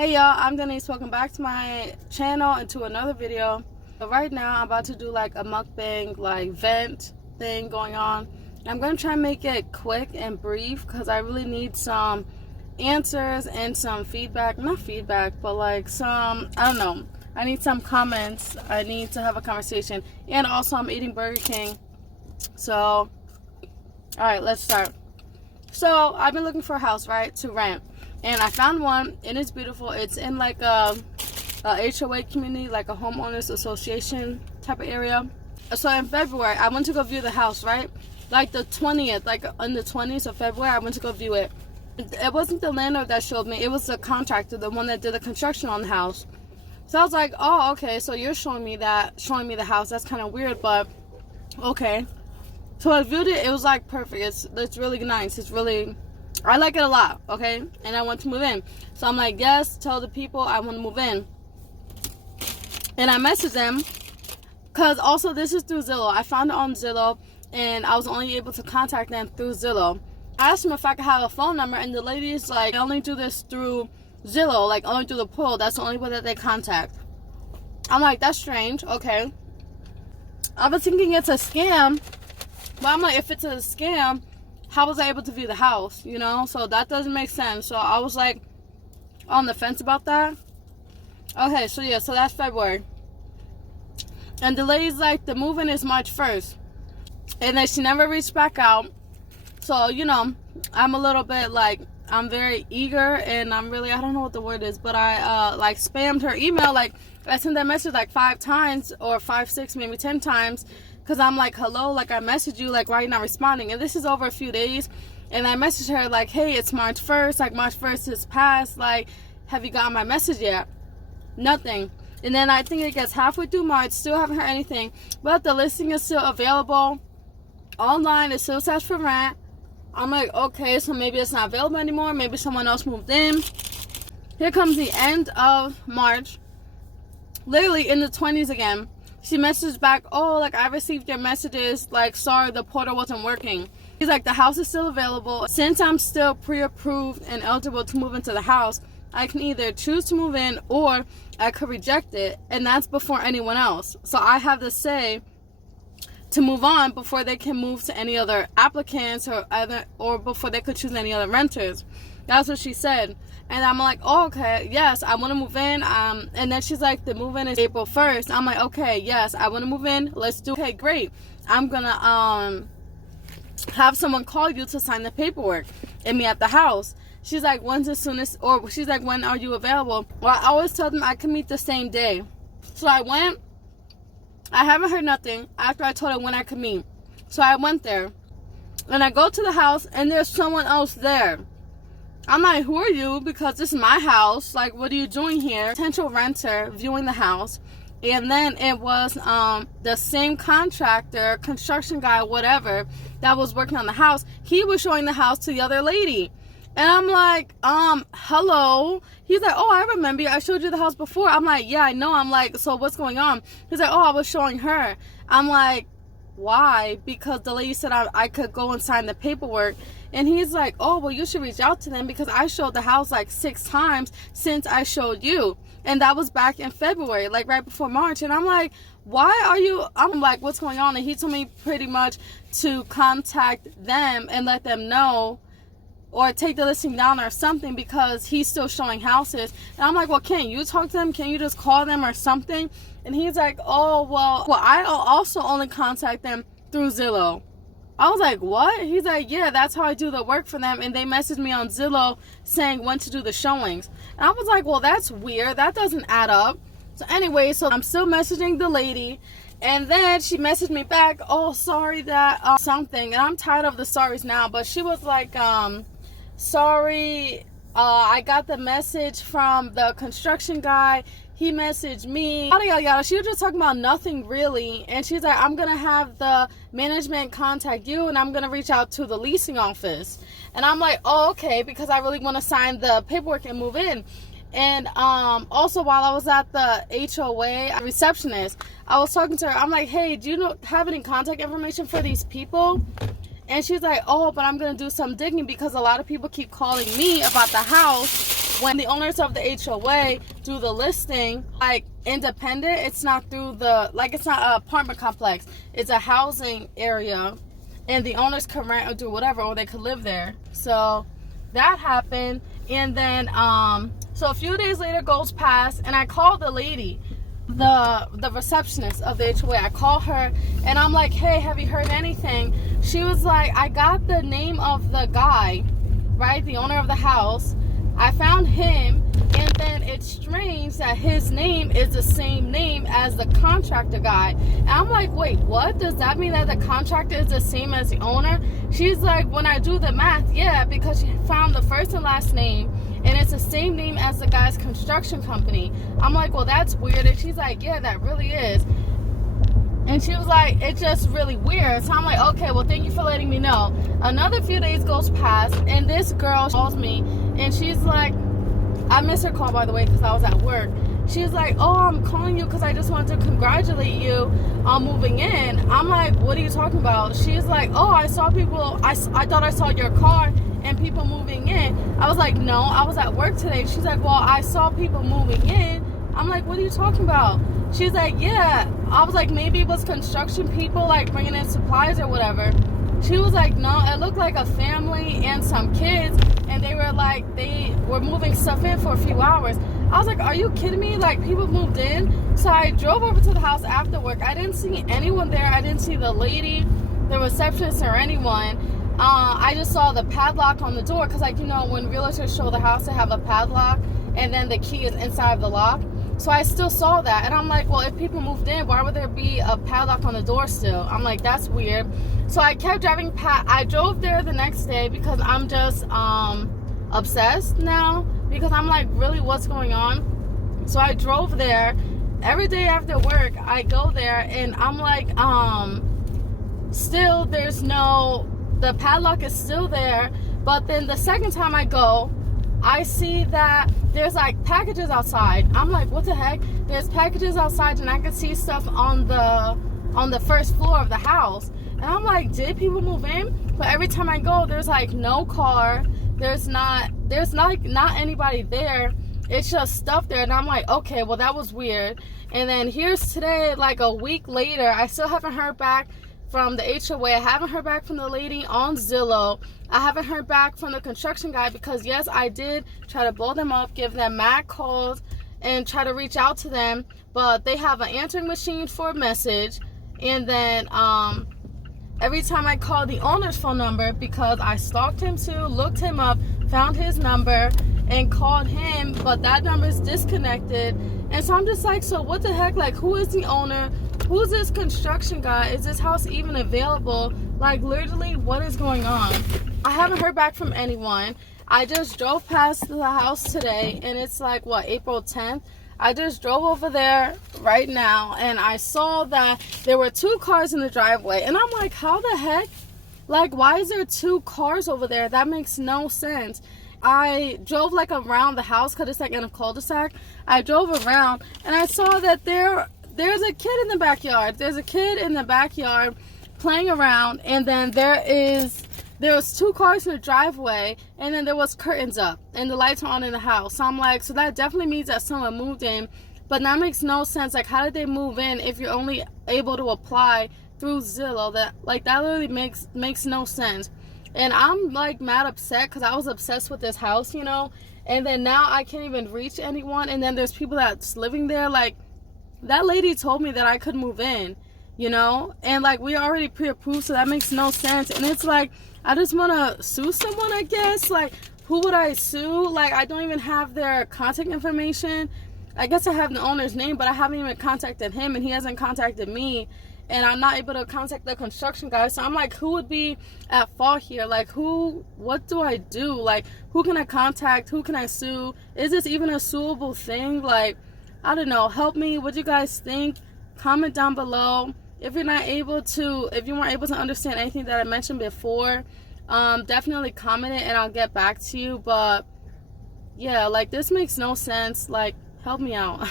Hey y'all, I'm Denise. Welcome back to my channel and to another video. But right now I'm about to do like a mukbang, like vent thing going on. I'm going to try and make it quick and brief because I really need some answers and some feedback. Not feedback, but like some, I don't know. I need some comments. I need to have a conversation. And also I'm eating Burger King. So, alright, let's start. So, I've been looking for a house, right, to rent. And I found one, and it's beautiful. It's in like a HOA community, like a homeowners association type of area. So in February, I went to go view the house, right? Like the 20th, like on the 20th of February, I went to go view it. It wasn't the landlord that showed me. It was the contractor, the one that did the construction on the house. So I was like, oh, okay, so you're showing me the house. That's kind of weird, but okay. So I viewed it. It was like perfect. It's really nice. I like it a lot, okay? And I want to move in. So I'm like, yes, tell the people I want to move in. And I messaged them, because also this is through Zillow. I found it on Zillow, and I was only able to contact them through Zillow. I asked them if I could have a phone number, and the lady's like, I only do this through Zillow, like only through the portal. That's the only way that they contact. I'm like, that's strange, okay. I was thinking it's a scam, but I'm like, if it's a scam, how was I able to view the house, you know? So that doesn't make sense. So I was like on the fence about that. Okay, so yeah, so that's February. And the lady's like, the move-in is March 1st. And then she never reached back out. So, you know, I'm a little bit like, I'm very eager, and I'm really, I don't know what the word is, but I like spammed her email. Like, I sent that message like 5 times, or 5, 6, maybe 10 times. Because I'm like, hello, like I messaged you, like why are you not responding? And this is over a few days. And I messaged her like, hey, it's March 1st. Like March 1st is past. Like, have you gotten my message yet? Nothing. And then I think it gets halfway through March. Still haven't heard anything. But the listing is still available online. It still says for rent. I'm like, okay, so maybe it's not available anymore. Maybe someone else moved in. Here comes the end of March. Literally in the 20s again. She messaged back, oh, like, I received your messages. Like, sorry, the portal wasn't working. He's like, the house is still available. Since I'm still pre-approved and eligible to move into the house, I can either choose to move in or I could reject it. And that's before anyone else. So I have the say to move on before they can move to any other applicants or before they could choose any other renters. That's what she said. And I'm like, oh, okay, yes, I want to move in. And then she's like, the move-in is April 1st. I'm like, okay, yes, I want to move in. Let's do it. Okay, great. I'm going to have someone call you to sign the paperwork and me at the house. She's like, when's as soon as, or she's like, when are you available? Well, I always tell them I can meet the same day. So I went. I haven't heard nothing after I told her when I could meet. So I went there. And I go to the house, and there's someone else there. I'm like, who are you? Because this is my house. Like, what are you doing here? Potential renter viewing the house. And then it was the same contractor, construction guy, whatever, that was working on the house. He was showing the house to the other lady. And I'm like, hello. He's like, oh, I remember you. I showed you the house before. I'm like, yeah, I know. I'm like, so what's going on? He's like, oh, I was showing her. I'm like, why? Because the lady said I could go and sign the paperwork. And he's like, oh, well, you should reach out to them because I showed the house like 6 times since I showed you. And that was back in February, like right before March. And I'm like, why are you, I'm like, what's going on? And he told me pretty much to contact them and let them know or take the listing down or something because he's still showing houses. And I'm like, well, can't you talk to them? Can you just call them or something? And he's like, oh, well, I also only contact them through Zillow. I was like, what? He's like, yeah, that's how I do the work for them. And they messaged me on Zillow saying when to do the showings. And I was like, well, that's weird. That doesn't add up. So anyway, so I'm still messaging the lady. And then she messaged me back, oh, sorry that something. And I'm tired of the sorries now. But she was like, sorry, I got the message from the construction guy. He messaged me, yada, yada, yada. She was just talking about nothing really. And she's like, I'm going to have the management contact you and I'm going to reach out to the leasing office. And I'm like, oh, okay, because I really want to sign the paperwork and move in. And also while I was at the HOA receptionist, I was talking to her. I'm like, hey, do you have any contact information for these people? And she's like, oh, but I'm going to do some digging because a lot of people keep calling me about the house when the owners of the HOA do the listing, like independent, it's not through the, like it's not an apartment complex, it's a housing area, and the owners can rent or do whatever, or they could live there. So that happened. And then so a few days later goes past, and I called the lady, the receptionist of the HOA. I call her and I'm like, hey, have you heard anything? She was like, I got the name of the guy, right, the owner of the house. I found him, and then it's strange that his name is the same name as the contractor guy. And I'm like, wait, what? Does that mean that the contractor is the same as the owner? She's like, when I do the math, yeah, because she found the first and last name, and it's the same name as the guy's construction company. I'm like, well, that's weird. And she's like, yeah, that really is. And she was like, it's just really weird. So I'm like, okay, well, thank you for letting me know. Another few days goes past, and this girl calls me, and she's like, I missed her call, by the way, because I was at work. She was like, oh, I'm calling you because I just wanted to congratulate you on moving in. I'm like, what are you talking about? She's like, oh, I saw people, I thought I saw your car and people moving in. I was like, no, I was at work today. She's like, well, I saw people moving in. I'm like, what are you talking about? She's like, yeah. I was like, maybe it was construction people, like bringing in supplies or whatever. She was like, no, it looked like a family and some kids, and they were moving stuff in for a few hours. I was like, are you kidding me? Like, people moved in? So I drove over to the house after work. I didn't see anyone there. I didn't see the lady, the receptionist, or anyone. I just saw the padlock on the door, because, like, you know, when realtors show the house, they have a padlock, and then the key is inside of the lock. So I still saw that, and I'm like, well, if people moved in, why would there be a padlock on the door still? I'm like, that's weird. So I kept driving past. I drove there the next day because I'm just obsessed now, because I'm like, really, what's going on? So I drove there. Every day after work, I go there, and I'm like, still, the padlock is still there. But then the second time I go, I see that there's like packages outside. I'm like, what the heck? There's packages outside, and I can see stuff on the first floor of the house. And I'm like, did people move in? But every time I go, there's like no car. There's not anybody there. It's just stuff there. And I'm like, okay, well, that was weird. And then here's today, like a week later, I still haven't heard back from the HOA. I haven't heard back from the lady on Zillow. I haven't heard back from the construction guy, because yes, I did try to blow them up, give them mad calls, and try to reach out to them, but they have an answering machine for a message. And then every time I call the owner's phone number, because I stalked him too, looked him up, found his number, and called him, but that number is disconnected. And so I'm just like, so what the heck? Like, who is the owner? Who's this construction guy? Is this house even available? Like, literally, what is going on? I haven't heard back from anyone. I just drove past the house today, and it's like, what, April 10th? I just drove over there right now, and I saw that there were 2 cars in the driveway. And I'm like, how the heck? Like, why is there 2 cars over there? That makes no sense. I drove like around the house, because it's like in a cul-de-sac. I drove around, and I saw that there's a kid in the backyard. There's a kid in the backyard playing around, and then there was 2 cars in the driveway, and then there was curtains up, and the lights are on in the house. So I'm like, so that definitely means that someone moved in, but that makes no sense. Like, how did they move in if you're only able to apply through Zillow? That literally makes no sense. And I'm like mad upset, because I was obsessed with this house, you know, and then now I can't even reach anyone, and then there's people that's living there. Like, that lady told me that I could move in, you know, and like, we already pre-approved, so that makes no sense. And it's like, I just want to sue someone, I guess. Like, who would I sue? Like, I don't even have their contact information. I guess I have the owner's name, but I haven't even contacted him, and he hasn't contacted me, and I'm not able to contact the construction guy. So I'm like, who would be at fault here? Like, what do I do? Like, who can I contact? Who can I sue? Is this even a suable thing? Like, I don't know. Help me. What do you guys think? Comment down below. If you weren't able to understand anything that I mentioned before, definitely comment it, and I'll get back to you. But yeah, like, this makes no sense. Like, help me out.